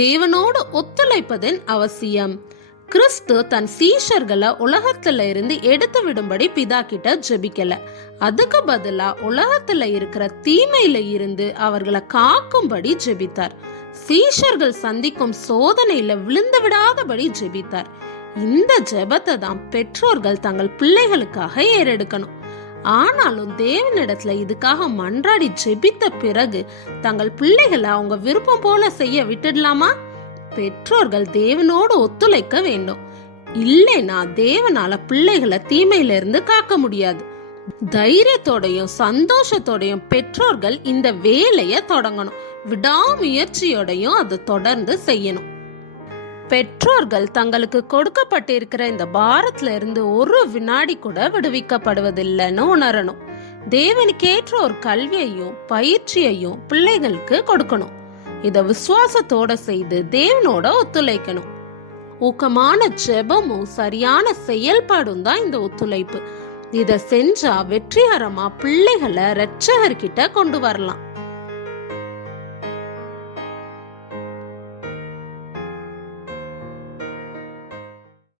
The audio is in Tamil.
தேவனோடு ஒத்துழைப்பதன் அவசியம். கிறிஸ்து தன் சீஷர்களை உலகத்துல இருந்து எடுத்து விடும்படி பிதா கிட்ட ஜெபிக்கல. அதுக்கு பதிலா உலகத்துல இருக்கிற தீமையில இருந்து அவர்களை காக்கும்படி ஜெபித்தார். சீஷர்கள் சந்திக்கும் சோதனையில விழுந்து விடாதபடி ஜெபித்தார். இந்த ஜெபத்தை தான் பெற்றோர்கள் தங்கள் பிள்ளைகளுக்காக ஏறெடுக்கணும். ஆனாலும் தேவனிடத்துல இதுக்காக மன்றாடி ஜெபித்த பிறகு தங்கள் பிள்ளைகளை அவங்க விருப்பம் போல செய்ய விட்டுடலாமா? பெற்றோர்கள் தேவனோடு ஒத்துழைக்க வேண்டும். இல்லைனா தேவனால பிள்ளைகளை தீமையில இருந்து காக்க முடியாது. தைரியத்தோடையும் சந்தோஷத்தோடையும் பெற்றோர்கள் இந்த வேலையை தொடங்கணும். விடாமுயற்சியோடையும் அதை தொடர்ந்து செய்யணும். பெற்றோர்கள் தங்களுக்கு கொடுக்கப்பட்டிருக்கிற இந்த பாரத்துல இருந்து ஒரு வினாடி கூட விடுவிக்கப்படுவதில்லைன்னு உணரணும். தேவனுக்கேற்ற ஒரு கல்வியையும் பயிற்சியையும் பிள்ளைகளுக்கு கொடுக்கணும். இத விசுவாசத்தோட செய்து தேவனோட ஒத்துழைக்கணும். ஊக்கமான ஜெபமும் சரியான செயல்பாடும் தான் இந்த ஒத்துழைப்பு. இத செஞ்சா வெற்றிகரமா பிள்ளைகளை ரட்சகர்கிட்ட கொண்டு வரலாம்.